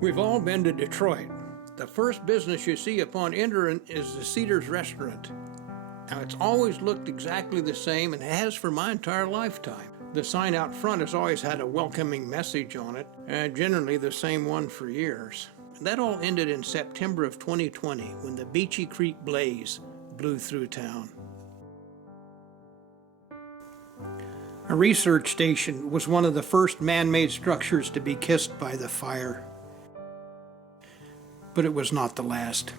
We've all been to Detroit. The first business you see upon entering is the Cedars restaurant. Now, it's always looked exactly the same and has for my entire lifetime. The sign out front has always had a welcoming message on it, and generally the same one for years. That all ended in September of 2020 when the Beachy Creek blaze blew through town. A research station was one of the first man-made structures to be kissed by the fire. But it was not the last.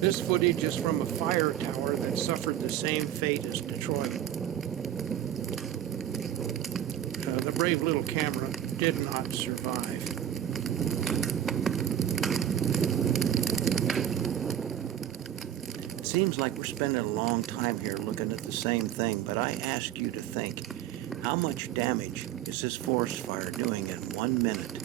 This footage is from a fire tower that suffered the same fate as Detroit. The brave little camera did not survive. It seems like we're spending a long time here looking at the same thing, but I ask you to think, how much damage is this forest fire doing in 1 minute?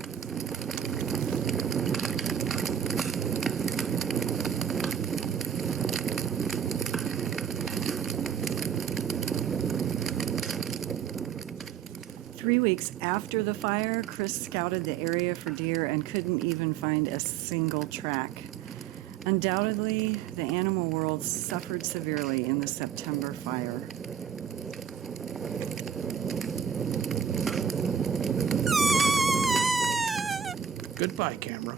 Three weeks after the fire, Chris scouted the area for deer and couldn't even find a single track. Undoubtedly, the animal world suffered severely in the September fire. Goodbye, camera.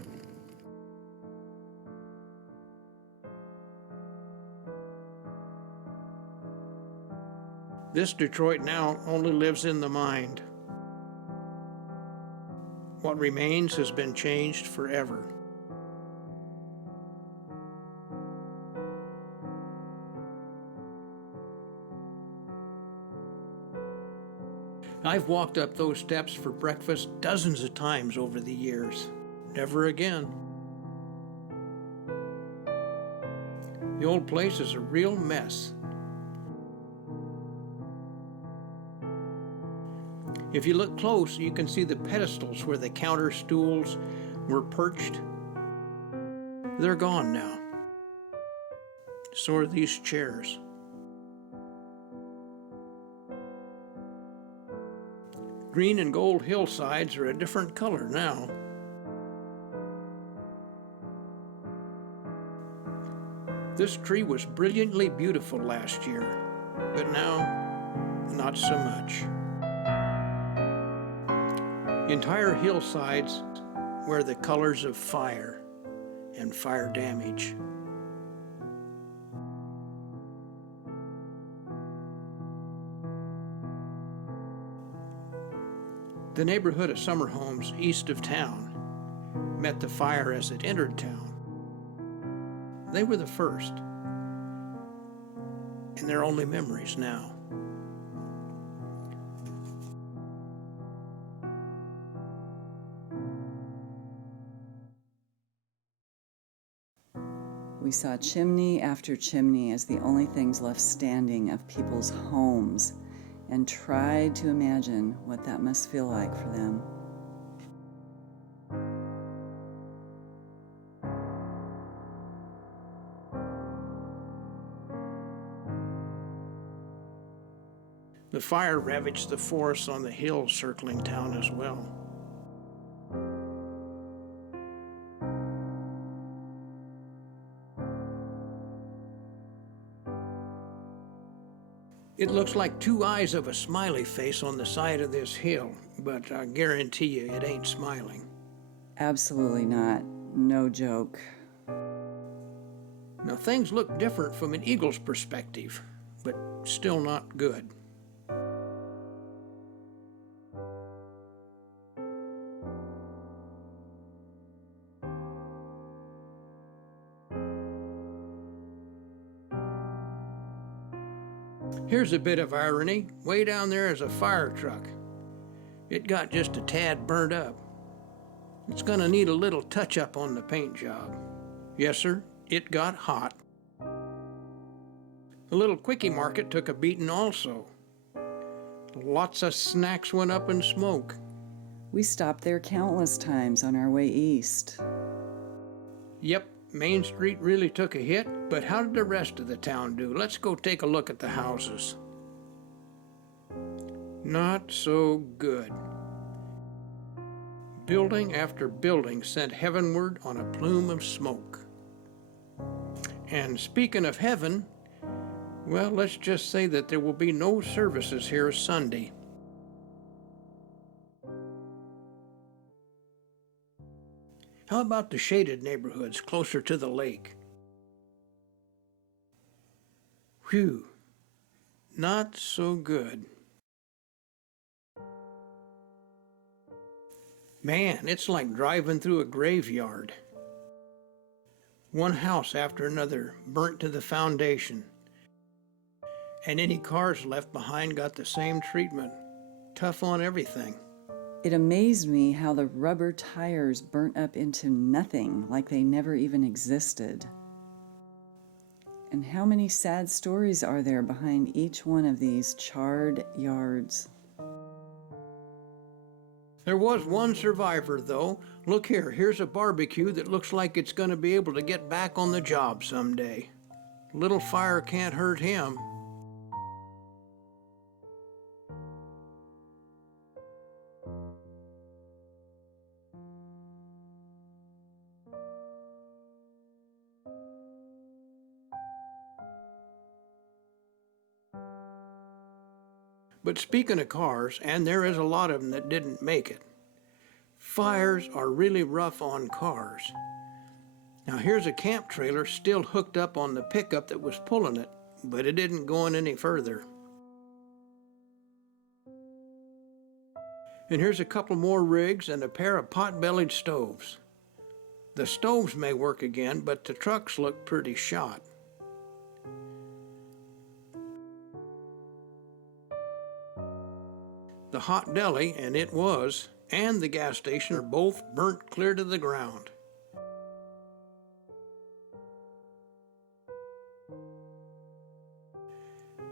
This Detroit now only lives in the mind. What remains has been changed forever. I've walked up those steps for breakfast dozens of times over the years. Never again. The old place is a real mess. If you look close, you can see the pedestals where the counter stools were perched. They're gone now. So are these chairs. Green and gold hillsides are a different color now. This tree was brilliantly beautiful last year, but now, not so much. Entire hillsides wear the colors of fire and fire damage. The neighborhood of summer homes east of town met the fire as it entered town. They were the first, and they're only memories now. We saw chimney after chimney as the only things left standing of people's homes, and tried to imagine what that must feel like for them. The fire ravaged the forests on the hills circling town as well. It looks like two eyes of a smiley face on the side of this hill, but I guarantee you it ain't smiling. Absolutely not. No joke. Now things look different from an eagle's perspective, but still not good. Here's a bit of irony. Way down there is a fire truck. It got just a tad burnt up. It's gonna need a little touch-up on the paint job. Yes, sir, it got hot. The little quickie market took a beating also. Lots of snacks went up in smoke. We stopped there countless times on our way east. Yep, Main Street really took a hit, but how did the rest of the town do? Let's go take a look at the houses. Not so good. Building after building sent heavenward on a plume of smoke. And speaking of heaven, well, let's just say that there will be no services here Sunday. How about the shaded neighborhoods closer to the lake? Whew, not so good. Man, it's like driving through a graveyard. One house after another burnt to the foundation. And any cars left behind got the same treatment. Tough on everything. It amazed me how the rubber tires burnt up into nothing, like they never even existed. And how many sad stories are there behind each one of these charred yards? There was one survivor, though. Look here, here's a barbecue that looks like it's going to be able to get back on the job someday. Little fire can't hurt him. But speaking of cars, and there is a lot of them that didn't make it, fires are really rough on cars. Now here's a camp trailer still hooked up on the pickup that was pulling it, but it didn't go in any further. And here's a couple more rigs and a pair of pot-bellied stoves. The stoves may work again, but the trucks look pretty shot. The hot deli, and it was, and the gas station are both burnt clear to the ground.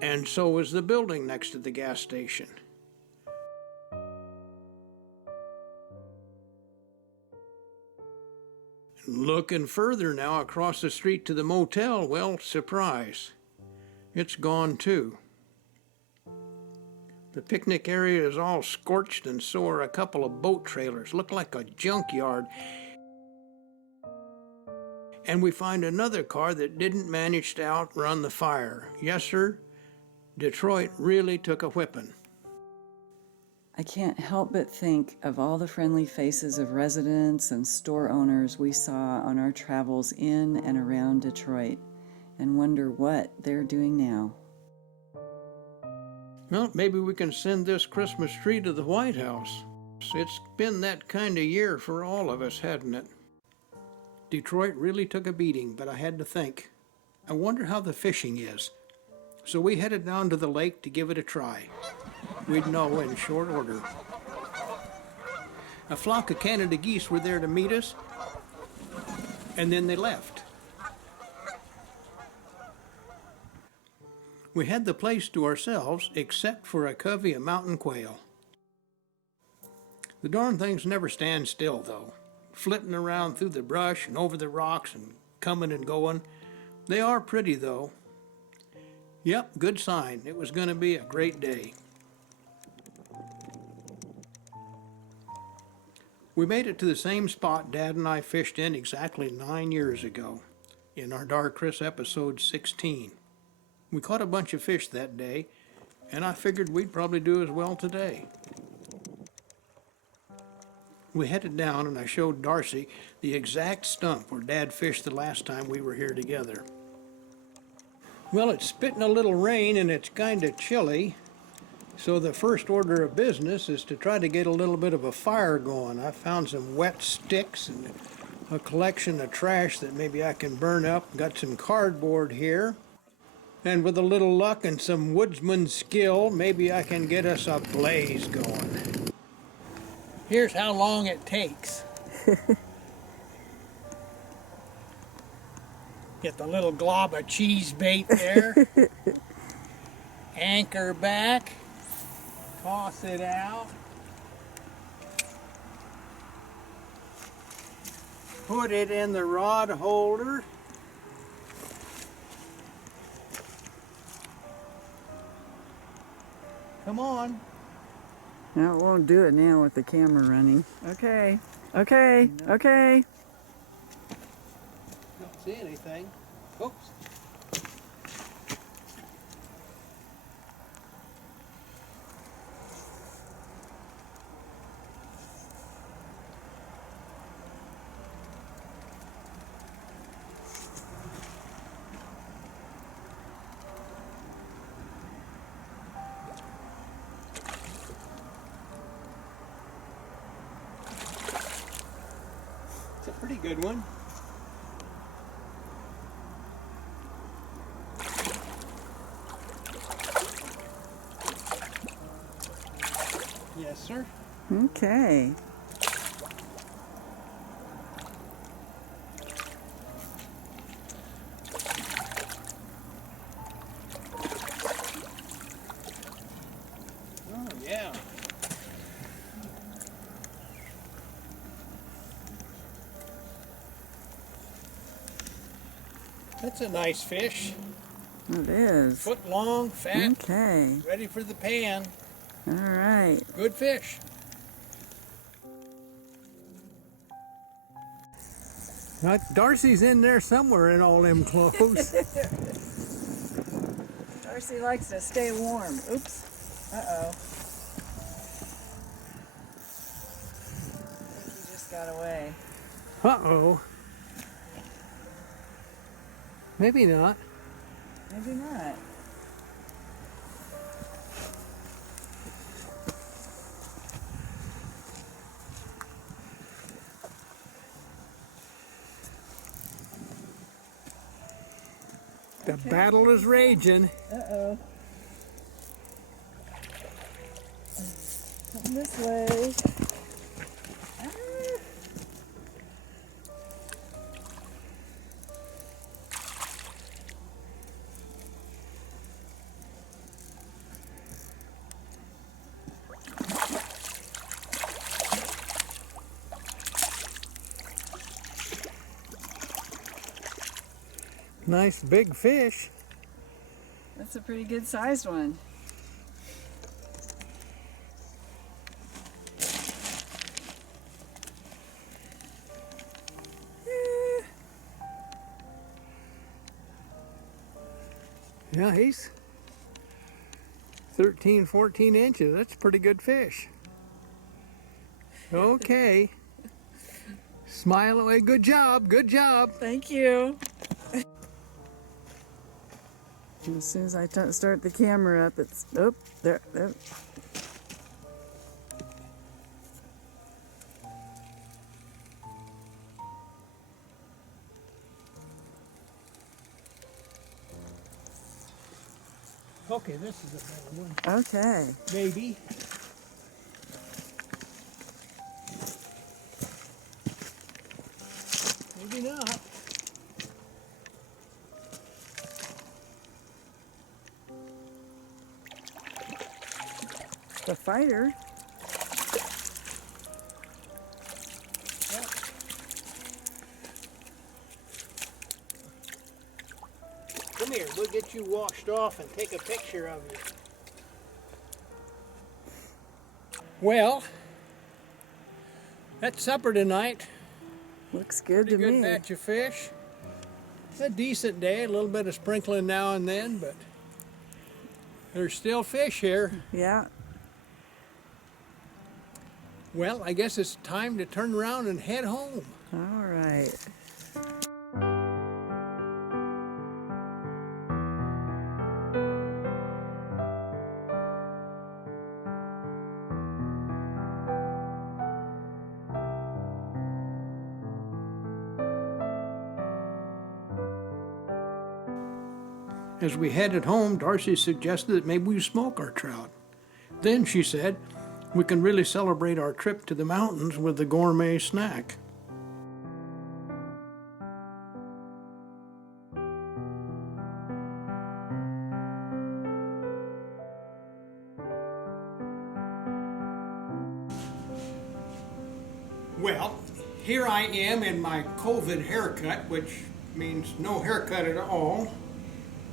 And so is the building next to the gas station. Looking further now across the street to the motel, well, surprise, it's gone too. The picnic area is all scorched, and so are a couple of boat trailers. Look like a junkyard. And we find another car that didn't manage to outrun the fire. Yes, sir, Detroit really took a whipping. I can't help but think of all the friendly faces of residents and store owners we saw on our travels in and around Detroit, and wonder what they're doing now. Well, maybe we can send this Christmas tree to the White House. It's been that kind of year for all of us, hasn't it? Detroit really took a beating, but I had to think. I wonder how the fishing is. So we headed down to the lake to give it a try. We'd know in short order. A flock of Canada geese were there to meet us, and then they left. We had the place to ourselves, except for a covey of mountain quail. The darn things never stand still, though, flitting around through the brush and over the rocks and coming and going. They are pretty, though. Yep, good sign. It was going to be a great day. We made it to the same spot Dad and I fished in exactly 9 years ago, in our Darchris episode 16. We caught a bunch of fish that day, and I figured we'd probably do as well today. We headed down, and I showed Darcie the exact stump where Dad fished the last time we were here together. Well, it's spitting a little rain, and it's kind of chilly, so the first order of business is to try to get a little bit of a fire going. I found some wet sticks and a collection of trash that maybe I can burn up. Got some cardboard here. And with a little luck and some woodsman's skill, maybe I can get us a blaze going. Here's how long it takes. Get the little glob of cheese bait there. Anchor back. Toss it out. put it in the rod holder. Come on. No, it won't do it now with the camera running. Okay, okay, okay. Don't see anything. Oops. It's a pretty good one. Yes, sir. Okay. Oh, yeah. That's a nice fish. It is. Foot long, fat, Okay. ready for the pan. All right. Good fish. Darcie's in there somewhere in all them clothes. Darcie likes to stay warm. Oops. Uh-oh. I think he just got away. Uh-oh. Maybe not. Maybe not. The battle is raging. Uh-oh. Come this way. Ah. Nice big fish. That's a pretty good sized one. Yeah, he's 13, 14 inches. That's a pretty good fish. Okay. Smile away. Good job. Good job. Thank you. As soon as I start the camera up, it's, oh, there. Okay, this is a better one. Okay. Maybe. Maybe not. The fighter. Come here, we'll get you washed off and take a picture of you. Well, that's supper tonight. Looks good Pretty to good me. batch of fish. It's a decent day, a little bit of sprinkling now and then, but there's still fish here. Yeah. Well, I guess it's time to turn around and head home. All right. As we headed home, Darcie suggested that maybe we smoke our trout. Then, she said, we can really celebrate our trip to the mountains with the gourmet snack. Well, Here I am in my COVID haircut, which means no haircut at all,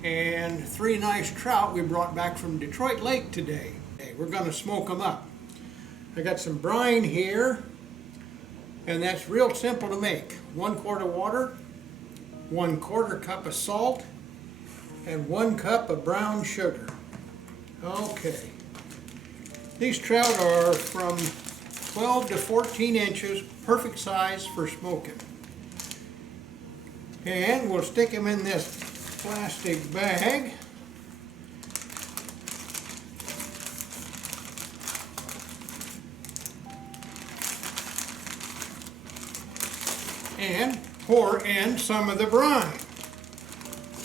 and 3 nice trout we brought back from Detroit Lake today. We're going to smoke them up. I got some brine here, and that's real simple to make. 1 quart of water, 1/4 cup of salt, and 1 cup of brown sugar. Okay. These trout are from 12 to 14 inches, perfect size for smoking. And we'll stick them in this plastic bag. And pour in some of the brine.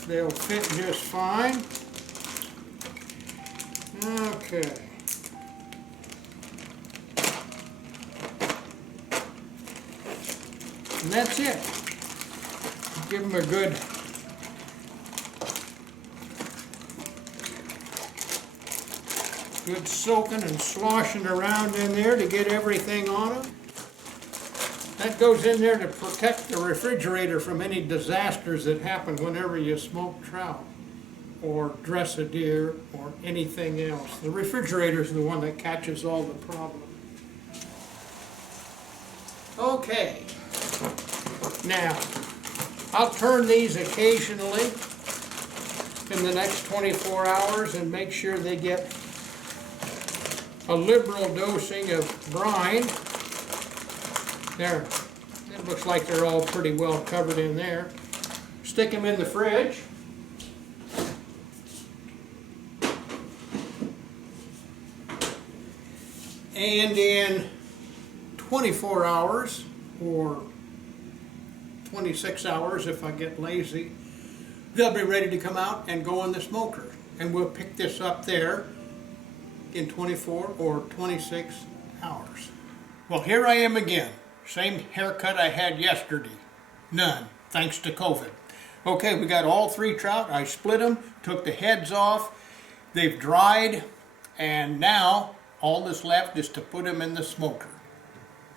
They'll fit just fine. Okay. And that's it. Give them a good soaking and sloshing around in there to get everything on them. That goes in there to protect the refrigerator from any disasters that happen whenever you smoke trout or dress a deer or anything else. The refrigerator is the one that catches all the problems. Okay. Now, I'll turn these occasionally in the next 24 hours and make sure they get a liberal dosing of brine. There, it looks like they're all pretty well covered in there. Stick them in the fridge. And in 24 hours, or 26 hours if I get lazy, they'll be ready to come out and go in the smoker. And we'll pick this up there in 24 or 26 hours. Well, here I am again. Same haircut I had yesterday. None, thanks to COVID. Okay, we got all 3 trout. I split them, took the heads off. They've dried, and now all that's left is to put them in the smoker.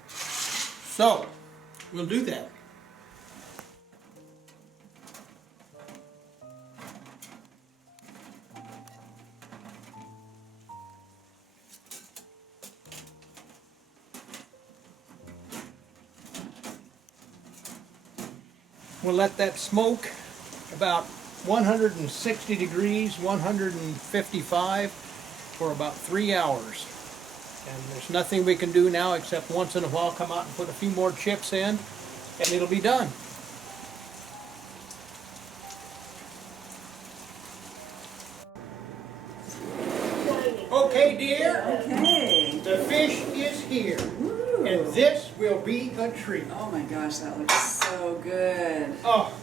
So, we'll do that. We'll let that smoke about 160 degrees, 155 for about 3 hours. And there's nothing we can do now except once in a while come out and put a few more chips in and it'll be done. Okay, dear. Okay. The fish is here. Ooh. And this will be a treat. Oh my gosh, that looks so good. Oh,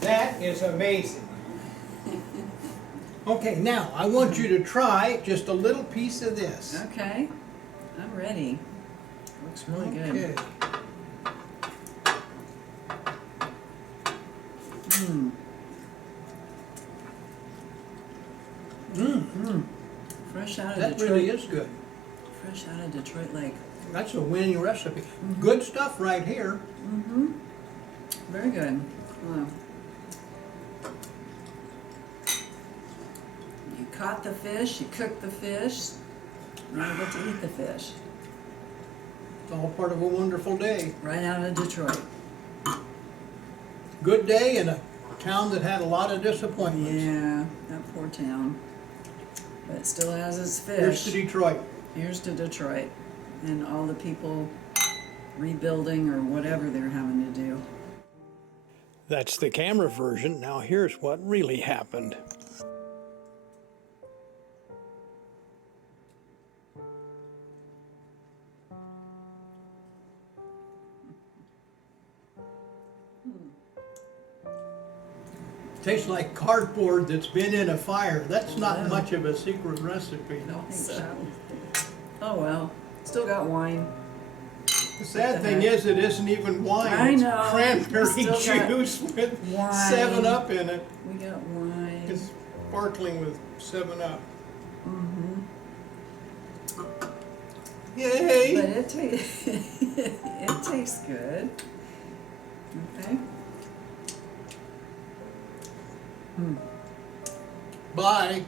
that is amazing. Okay, now I want you to try just a little piece of this. Okay, I'm ready. Looks really good. Mmm. Mmm. Fresh out of That Detroit. really is good. Fresh out of Detroit Lake. That's a winning recipe. Good stuff right here. Mm-hmm. Very good. Wow. You caught the fish, you cooked the fish, now you get to eat the fish. It's all part of a wonderful day. Right out of Detroit. Good day in a town that had a lot of disappointments. Yeah, that poor town. But it still has its fish. Here's to Detroit. Here's to Detroit. And all the people rebuilding or whatever they're having to do. That's the camera version. Now here's what really happened. Tastes like cardboard that's been in a fire. That's not much of a secret recipe. I don't think so. Oh well. Still got wine. The sad thing is it isn't even wine. I know. It's cranberry Still got juice with wine. 7-Up in it. We got wine. It's sparkling with 7-Up. Mm-hmm. Yay! But it tastes good. Okay. Bye.